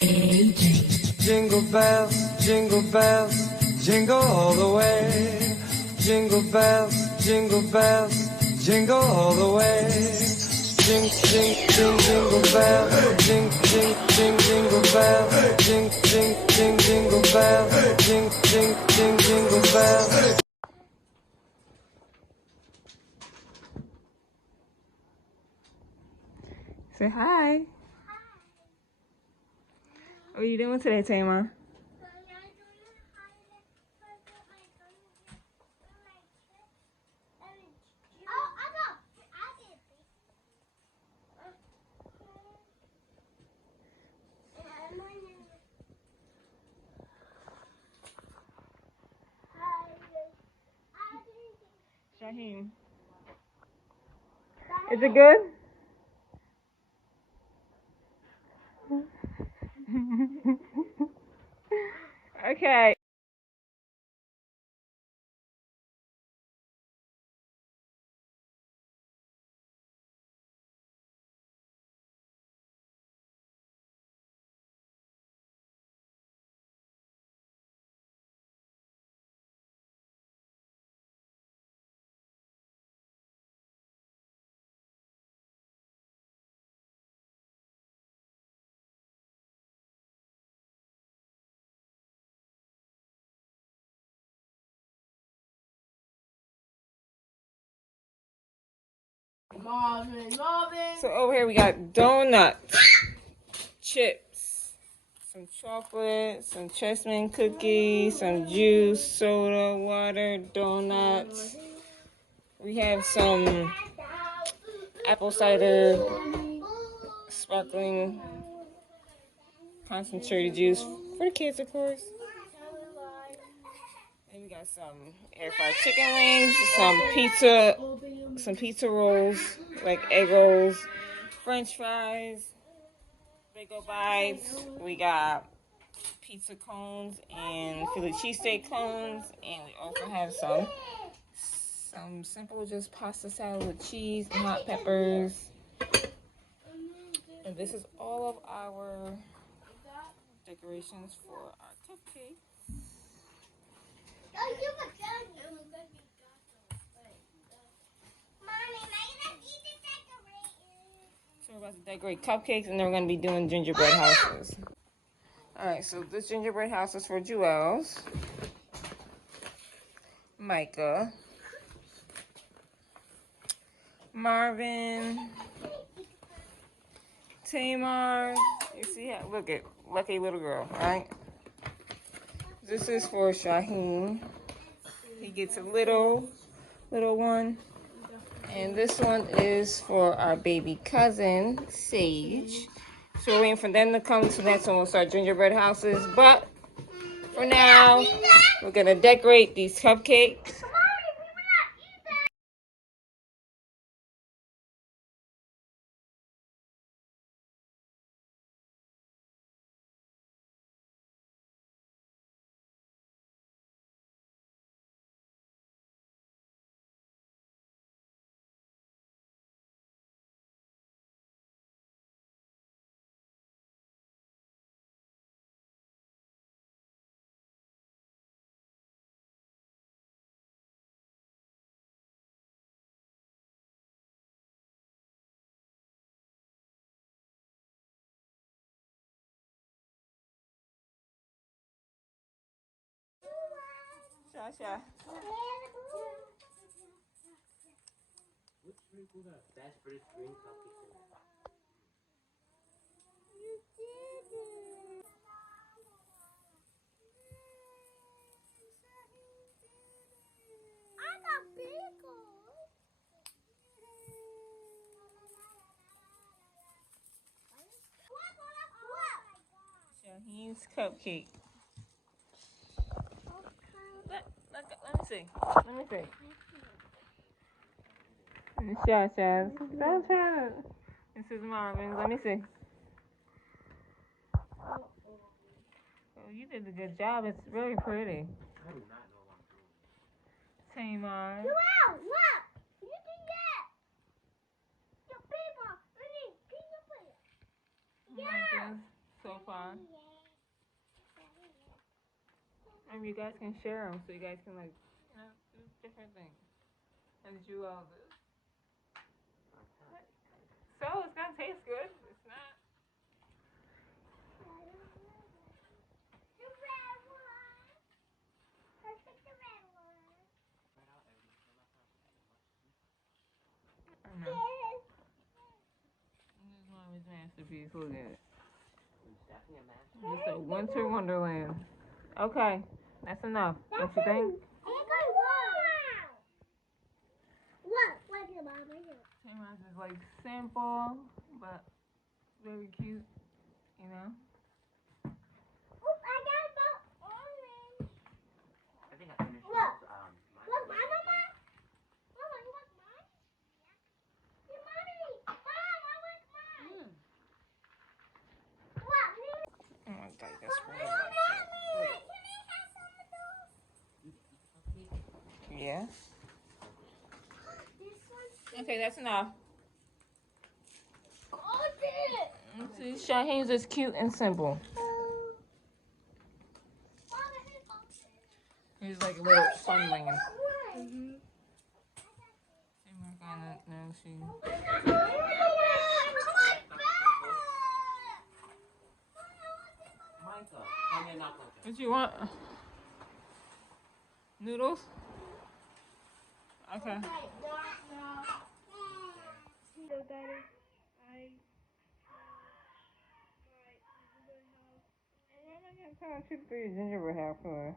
Jingle bells, jingle all the way. Jingle bells, jingle all the way. Jingle bells, jingle bells, jingle bells, jingle bells. Say hi. What are you doing today, Tamar? Shaheem. Is it good? Okay. Marvin. So over here we got donuts, chips, some chocolate, some chessmen cookies, some juice, soda, water, donuts. We have some apple cider, sparkling, concentrated juice for the kids, of course. And we got some air fried chicken wings, some pizza rolls, like egg rolls, French fries, bagel bites. We got pizza cones and Philly cheesesteak cones, and we also have some simple just pasta salad with cheese and hot peppers. And this is all of our decorations for our cupcake. So we're about to decorate cupcakes, and then we're going to be doing gingerbread houses. Alright, so this gingerbread house is for Jewels, Micah, Marvin, Tamar. You see how, look at lucky little girl, right? This is for Shaheem. He gets a little one. And this one is for our baby cousin, Sage. So we're waiting for them to come, so that's when we'll start gingerbread houses. But for now, we're gonna decorate these cupcakes. Sha. That's pretty green cupcakes. Shaheem's cupcake. Let me see. Sha. Stop trying. This is Marvin. Let me see. Oh, you did a good job. It's really pretty. I do not know what I'm doing. Tamar. Look! You can get your paper. Micah. so far. And you guys can share them so you guys can like, you know, do different things. And do all this. So it's gonna taste good. It's not. The red one. Let's pick the red one. I know. This is one of his masterpieces. Look at it. It's a winter wonderland. Okay, that's enough. Don't you think? What's your mama do? Tamara's is like simple, but very cute, you know? Oop, I got the orange. I think I finished Look. mine. Look, mama. Mama, you want mine? Yeah. Your mommy. Mom, I want mine. What? Oh my god, that's Mommy, really can I have some of those? Yeah. This one. Okay, that's enough. Got it. See, Shaheen's is cute and simple. He's like a little fun land. Mm-hmm. No, she. Micah, come in, knock on it. What you want? Noodles? Okay. Why am I gonna try to shoot through your gingerbread house for?